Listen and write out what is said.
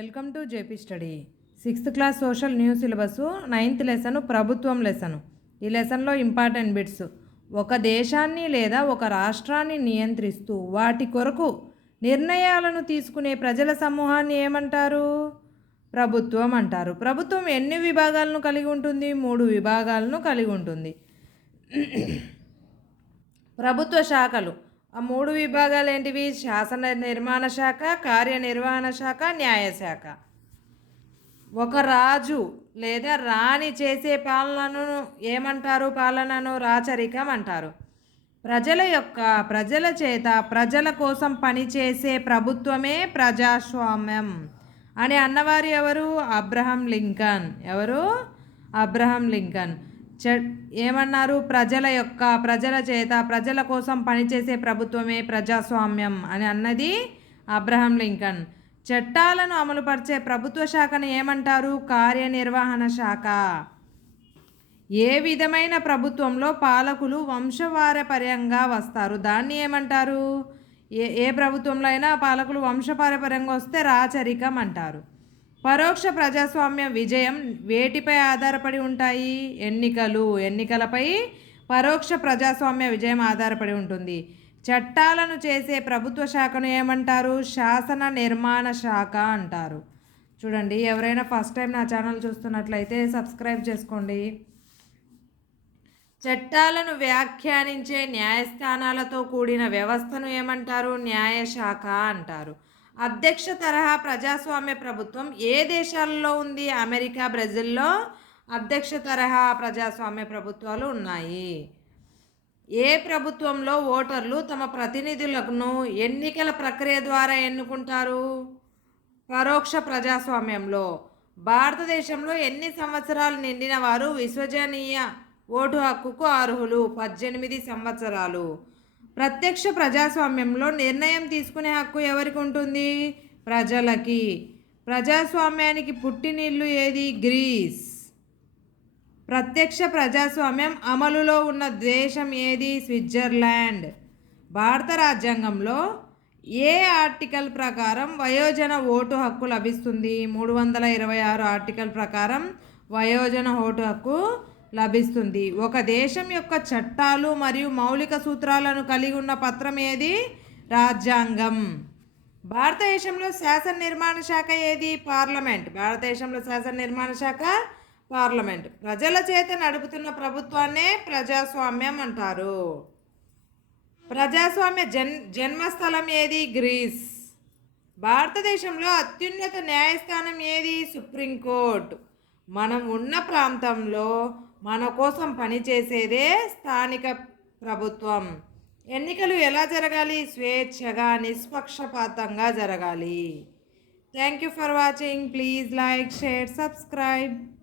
Welcome to JP study. Sixth class social new syllabus ninth lesson ప్రభుత్వం lesson. ఈ లెసన్లో important bits. ఒక దేశాన్ని లేదా ఒక రాష్ట్రాన్ని నియంత్రిస్తూ వాటి కొరకు నిర్ణయాలను తీసుకునే ప్రజల సమూహాన్ని ఏమంటారు? ప్రభుత్వం అంటారు. ప్రభుత్వం ఎన్ని విభాగాలను కలిగి ఉంటుంది? మూడు విభాగాలను కలిగి ఉంటుంది. ప్రభుత్వ శాఖలు. ఆ మూడు విభాగాలు ఏంటివి శాసన నిర్మాణ శాఖ కార్యనిర్వహణ శాఖ న్యాయశాఖ ఒక రాజు లేదా రాణి చేసే పాలనను ఏమంటారు? పాలనను రాచరికం అంటారు. ప్రజల యొక్క ప్రజల చేత ప్రజల కోసం పనిచేసే ప్రభుత్వమే ప్రజాస్వామ్యం అని అన్నవారు ఎవరు? Abraham Lincoln. ఎవరు? Abraham Lincoln. ఏమన్నారు? ప్రజల యొక్క ప్రజల చేత ప్రజల కోసం పనిచేసే ప్రభుత్వమే ప్రజాస్వామ్యం అని అన్నది అబ్రహం లింకన్. చట్టాలను అమలుపరిచే ప్రభుత్వ శాఖను ఏమంటారు? కార్యనిర్వహణ శాఖ. ఏ విధమైన ప్రభుత్వంలో పాలకులు వంశపారపర్యంగా వస్తారు? దాన్ని ఏమంటారు? ఏ ఏ ప్రభుత్వంలో అయినా పాలకులు వంశపారపర్యంగా వస్తే రాచరికం అంటారు. పరోక్ష ప్రజాస్వామ్య విజయం వేటిపై ఆధారపడి ఉంటాయి? ఎన్నికలు. ఎన్నికలపై పరోక్ష ప్రజాస్వామ్య విజయం ఆధారపడి ఉంటుంది. చట్టాలను చేసే ప్రభుత్వ శాఖను ఏమంటారు? శాసన నిర్మాణ శాఖ అంటారు. చూడండి ఎవరైనా ఫస్ట్ టైం నా ఛానల్ చూస్తున్నట్లయితే సబ్స్క్రైబ్ చేసుకోండి. చట్టాలను వ్యాఖ్యానించే న్యాయస్థానాలతో కూడిన వ్యవస్థను ఏమంటారు? న్యాయశాఖ అంటారు. అధ్యక్ష తరహా ప్రజాస్వామ్య ప్రభుత్వం ఏ దేశాలలో ఉంది? అమెరికా బ్రెజిల్లో అధ్యక్ష తరహా ప్రజాస్వామ్య ప్రభుత్వాలు ఉన్నాయి. ఏ ప్రభుత్వంలో ఓటర్లు తమ ప్రతినిధులను ఎన్నికల ప్రక్రియ ద్వారా ఎన్నుకుంటారు? పరోక్ష ప్రజాస్వామ్యంలో. భారతదేశంలో ఎన్ని సంవత్సరాలు నిండిన వారు విశ్వజనీయ ఓటు హక్కుకు అర్హులు? పద్దెనిమిది సంవత్సరాలు. ప్రత్యక్ష ప్రజాస్వామ్యంలో నిర్ణయం తీసుకునే హక్కు ఎవరికి ఉంటుంది ప్రజలకి. ప్రజాస్వామ్యానికి పుట్టినిల్లు ఏది? గ్రీస్. ప్రత్యక్ష ప్రజాస్వామ్యం అమలులో ఉన్న దేశం ఏది? స్విట్జర్లాండ్. భారత రాజ్యాంగంలో ఏ ఆర్టికల్ ప్రకారం వయోజన ఓటు హక్కు లభిస్తుంది? మూడు వందల ఇరవై ఆరు ఆర్టికల్ ప్రకారం వయోజన ఓటు హక్కు లభిస్తుంది. ఒక దేశం యొక్క చట్టాలు మరియు మౌలిక సూత్రాలను కలిగి ఉన్న పత్రం ఏది? రాజ్యాంగం. భారతదేశంలో శాసన నిర్మాణ శాఖ ఏది? పార్లమెంట్. భారతదేశంలో శాసన నిర్మాణ శాఖ పార్లమెంట్. ప్రజల చేత నడుపుతున్న ప్రభుత్వాన్నే ప్రజాస్వామ్యం అంటారు. ప్రజాస్వామ్య జన్ జన్మస్థలం ఏది? గ్రీస్. భారతదేశంలో అత్యున్నత న్యాయస్థానం ఏది? సుప్రీంకోర్టు. మనం ఉన్న ప్రాంతంలో మన కోసం పనిచేసేదే స్థానిక ప్రభుత్వం. ఎన్నికలు ఎలా జరగాలి? స్వేచ్ఛగా నిష్పక్షపాతంగా జరగాలి. Thank you for watching. Please like share subscribe.